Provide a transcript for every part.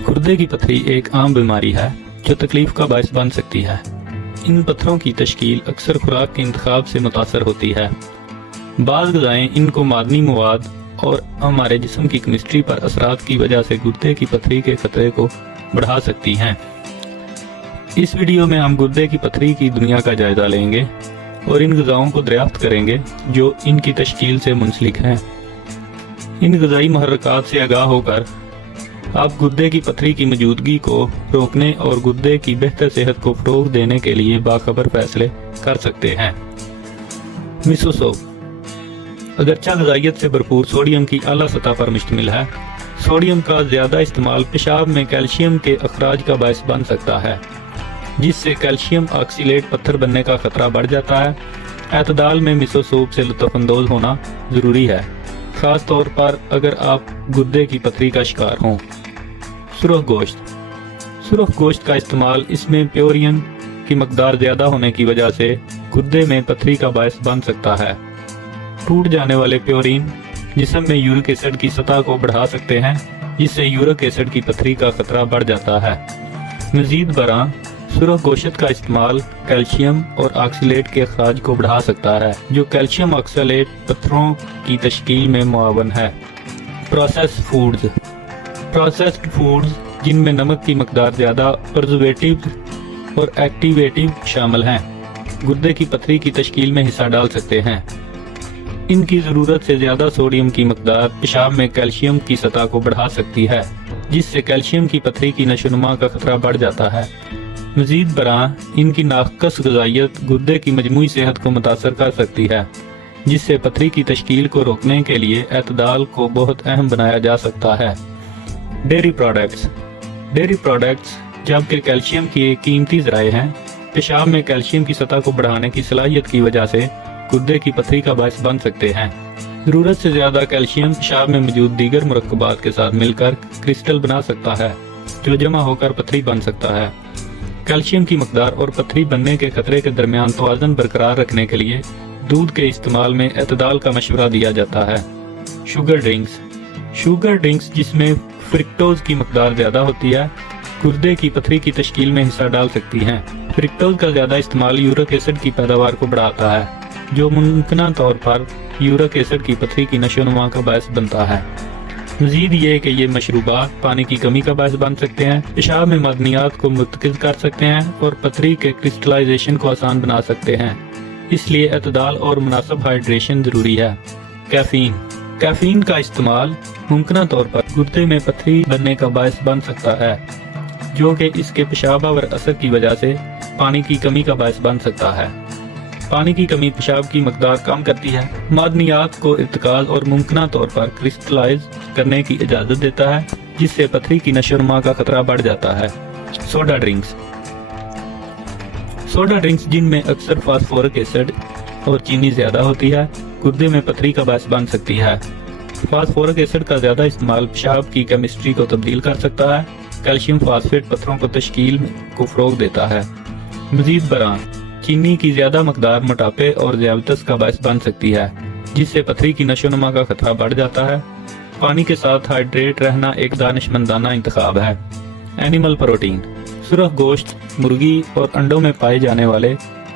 गुर्दे की पथरी एक आम बीमारी है जो तकलीफ का बायस बन सकती है। इन पत्थरों की तश्कील अक्सर खुराक के इंतखाब से मुतासर होती है। बाज़ ग़िज़ाएँ इनको मादनी मवाद और हमारे जिस्म की केमिस्ट्री पर असरात की वजह से गुर्दे की पथरी के खतरे को बढ़ा सकती हैं। इस वीडियो में हम गुर्दे की पथरी की दुनिया का जायजा लेंगे और इन ग़िज़ाओं को दरियाफ्त करेंगे जो इनकी तश्कील से मुंसलिक हैं। इन ग़िज़ाई मुहर्रिकात से आगाह होकर आप गुर्दे की पथरी की मौजूदगी को रोकने और गुर्दे की बेहतर सेहत को फ़रोग़ देने के लिए बाखबर फैसले कर सकते हैं। मिसो सूप अगरचा ग़िज़ाइयत से भरपूर सोडियम की आला सतह पर मुश्तमिल है। सोडियम का ज़्यादा इस्तेमाल पेशाब में कैल्शियम के अखराज का बायस बन सकता है, जिससे कैल्शियम ऑक्सीलेट पत्थर बनने का खतरा बढ़ जाता है। एतदाल में मिसो सूप से लुत्फ़अंदोज़ होना ज़रूरी है, ख़ास तौर पर अगर आप गुर्दे की पथरी का शिकार हों। सुरख गोश्त का इस्तेमाल, इसमें प्योरिन की मकदार ज़्यादा होने की वजह से गुर्दे में पथरी का बायस बन सकता है। टूट जाने वाले प्योरिन जिस्म में यूरिक एसिड की सतह को बढ़ा सकते हैं, जिससे यूरिक एसिड की पथरी का खतरा बढ़ जाता है। मज़ीद बरां सुरख गोश्त का इस्तेमाल कैल्शियम और ऑक्सीलेट के अखराज को बढ़ा सकता है, जो कैल्शियम ऑक्सीलेट पत्थरों की तश्कील में मुआवन है। प्रोसेस्ड फूड्स जिनमें नमक की मकदार ज़्यादा, प्रिजर्वेटिव और एक्टिवेटिव शामिल हैं, गुर्दे की पथरी की तश्कील में हिस्सा डाल सकते हैं। इनकी ज़रूरत से ज़्यादा सोडियम की मकदार पेशाब में कैल्शियम की सतह को बढ़ा सकती है, जिससे कैल्शियम की पथरी की नशोनुमा का खतरा बढ़ जाता है। मज़ीद बरां इनकी नाक़स ग़िज़ाइयत गुर्दे की मजमूई सेहत को मुतासर कर सकती है, जिससे पथरी की तश्कील को रोकने के लिए एतदाल को बहुत अहम बनाया जा सकता है। डेयरी प्रोडक्ट्स जबकि कैल्शियम की एक कीमती ज़राए हैं, पेशाब में कैल्शियम की सतह को बढ़ाने की सलाहियत की वजह से गुर्दे की पथरी का बायस बन सकते हैं। ज़रूरत से ज़्यादा कैल्शियम पेशाब में मौजूद दीगर मुरक्कबात के साथ मिलकर क्रिस्टल बना सकता है, जो जमा होकर पथरी बन सकता है। कैल्शियम की मकदार और पथरी बनने के खतरे के दरमियान तवाज़ुन बरकरार रखने के लिए दूध के इस्तेमाल में एतदाल का मशवरा दिया जाता है। शुगर ड्रिंक्स जिसमें फ्रिक्टोज की मकदार ज़्यादा होती है, गुर्दे की पथरी की तश्कील में हिस्सा डाल सकती हैं। फ्रिक्टोज का ज़्यादा इस्तेमाल यूरिक एसिड की पैदावार को बढ़ाता है, जो मुमकिन तौर पर यूरिक एसिड की पथरी की नशोनुमा का बायस बनता है। मज़ीद ये कि ये मशरूबात पानी की कमी का बायस बन सकते हैं, पेशाब में मदनियात को मुर्तकिज़ कर सकते हैं और पथरी के क्रिस्टलाइजेशन को आसान बना सकते हैं। इसलिए एतदाल और मुनासिब हाइड्रेशन ज़रूरी है। कैफ़ीन का इस्तेमाल मुमकिन तौर पर गुर्दे में पथरी बनने का बायस बन सकता है, जो कि इसके पेशाबावर असर की वजह से पानी की कमी का बायस बन सकता है। पानी की कमी पेशाब की मकदार कम करती है, मादनियात को इर्तिकाज़ और मुमकिन तौर पर क्रिस्टलाइज करने की इजाज़त देता है, जिससे पथरी की नशोनुमा का खतरा बढ़ जाता है। सोडा ड्रिंक्स जिनमें अक्सर फास्फोरिक एसिड और चीनी ज़्यादा होती है, गुर्दे में पथरी का बायस बन सकती है। फास्फोरिक एसिड का ज़्यादा इस्तेमाल पेशाब की केमिस्ट्री को तब्दील कर सकता है। कैल्शियम फास्फेट पत्थरों को तश्कील को फ़रोग़ देता है। मज़ीद बरां चीनी की ज़्यादा मकदार मोटापे और ज़ियादत का बायस बन सकती है, जिससे पथरी की नशोनुमा का खतरा बढ़ जाता है। पानी के साथ हाइड्रेट रहना एक दानिशमंदाना इंतखाब है। एनिमल प्रोटीन सुरख गोश्त, मुर्गी और अंडों में पाए जाने वाले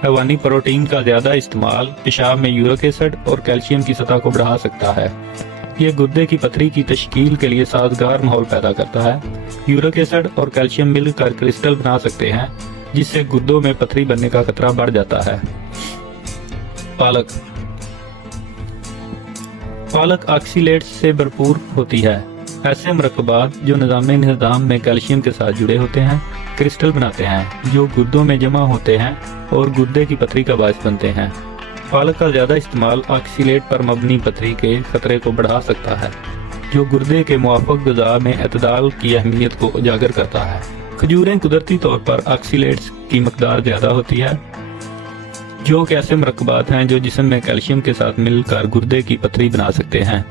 हैवानी प्रोटीन का ज़्यादा इस्तेमाल पेशाब में यूरिक एसिड और कैल्शियम की सतह को बढ़ा सकता है। ये गुर्दे की पथरी की तश्कील के लिए साजगार माहौल पैदा करता है। यूरिक एसिड और कैल्शियम मिलकर क्रिस्टल बना सकते हैं, जिससे गुर्दों में पथरी बनने का खतरा बढ़ जाता है। पालक ऑक्सीलेट्स से भरपूर होती है। ऐसे मुरक्कबात जो निज़ाम में कैल्शियम के साथ जुड़े होते हैं, क्रिस्टल बनाते हैं, जो गुर्दों में जमा होते हैं और गुर्दे की पथरी का बायस बनते हैं। पालक का ज़्यादा इस्तेमाल ऑक्सीलेट पर मबनी पथरी के खतरे को बढ़ा सकता है, जो गुर्दे के मुआफ़िक ग़िज़ा में एतदाल की अहमियत को उजागर करता है। खजूरें कुदरती तौर पर ऑक्सीलेट्स की मकदार ज़्यादा होती है, जो कि ऐसे मुरक्कबात हैं जो जिस्म में कैल्शियम के साथ मिलकर गुर्दे की पथरी बना सकते हैं।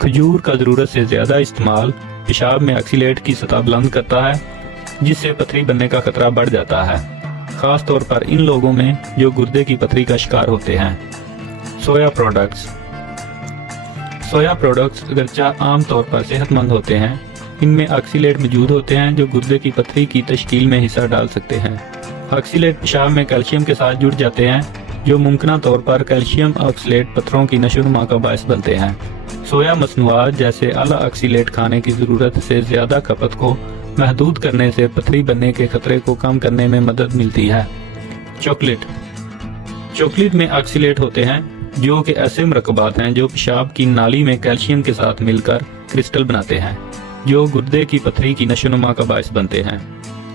खजूर का ज़रूरत से ज़्यादा इस्तेमाल पेशाब में ऑक्सीलेट की सतह बुलंद करता है, जिससे पथरी बनने का खतरा बढ़ जाता है, ख़ास तौर पर इन लोगों में जो गुर्दे की पथरी का शिकार होते हैं। सोया प्रोडक्ट्स अगरचा आम तौर पर सेहतमंद होते हैं, ان میں آکسیلیٹ موجود ہوتے ہیں جو گردے کی پتھری کی تشکیل میں حصہ ڈال سکتے ہیں۔ آکسیلیٹ پیشاب میں کیلشیم کے ساتھ جڑ جاتے ہیں جو ممکنہ طور پر کیلشیم آکسیلیٹ پتھروں کی نشو و نما کا باعث بنتے ہیں۔ سویا مصنوعات جیسے اعلیٰ آکسیلیٹ کھانے کی ضرورت سے زیادہ کھپت کو محدود کرنے سے پتھری بننے کے خطرے کو کم کرنے میں مدد ملتی ہے۔ چاکلیٹ میں آکسیلیٹ ہوتے ہیں جو کہ ایسے مرکبات ہیں جو پیشاب کی نالی میں کیلشیم کے ساتھ مل کر کرسٹل بناتے ہیں جو گردے کی پتھری کی نشو و نما کا باعث بنتے ہیں۔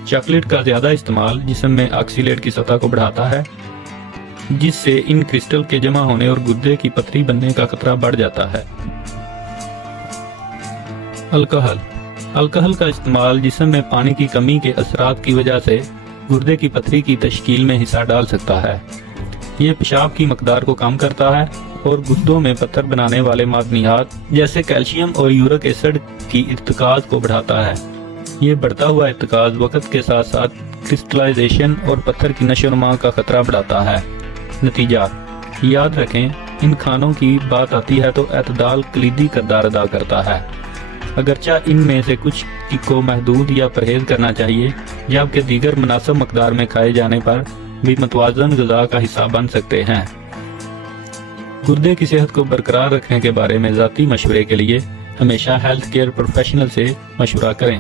چاکلیٹ کا زیادہ استعمال جسم میں آکسیلیٹ کی سطح کو بڑھاتا ہے جس سے ان کرسٹل کے جمع ہونے اور گردے کی پتھری بننے کا خطرہ بڑھ جاتا ہے۔ الکحل کا استعمال جسم میں پانی کی کمی کے اثرات کی وجہ سے گردے کی پتھری کی تشکیل میں حصہ ڈال سکتا ہے۔ یہ پیشاب کی مقدار کو کم کرتا ہے اور گردوں میں پتھر بنانے والے معدنیات جیسے کیلشیم اور یورک ایسڈ کی ارتکاز کو بڑھاتا ہے۔ یہ بڑھتا ہوا ارتکاز وقت کے ساتھ ساتھ کرسٹلائزیشن اور پتھر کی نشو و نما کا خطرہ بڑھاتا ہے۔ نتیجہ یاد رکھیں، ان کھانوں کی بات آتی ہے تو اعتدال کلیدی کردار ادا کرتا ہے۔ اگرچہ ان میں سے کچھ کو محدود یا پرہیز کرنا چاہیے جبکہ دیگر مناسب مقدار میں کھائے جانے پر بھی متوازن غذا کا حصہ بن سکتے ہیں۔ گردے کی صحت کو برقرار رکھنے کے بارے میں ذاتی مشورے کے لیے ہمیشہ ہیلتھ کیئر پروفیشنل سے مشورہ کریں۔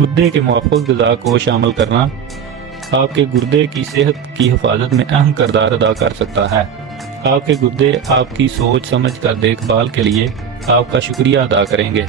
گردے کے موافق غذا کو شامل کرنا آپ کے گردے کی صحت کی حفاظت میں اہم کردار ادا کر سکتا ہے۔ آپ کے گردے آپ کی سوچ سمجھ کر دیکھ بھال کے لیے آپ کا شکریہ ادا کریں گے۔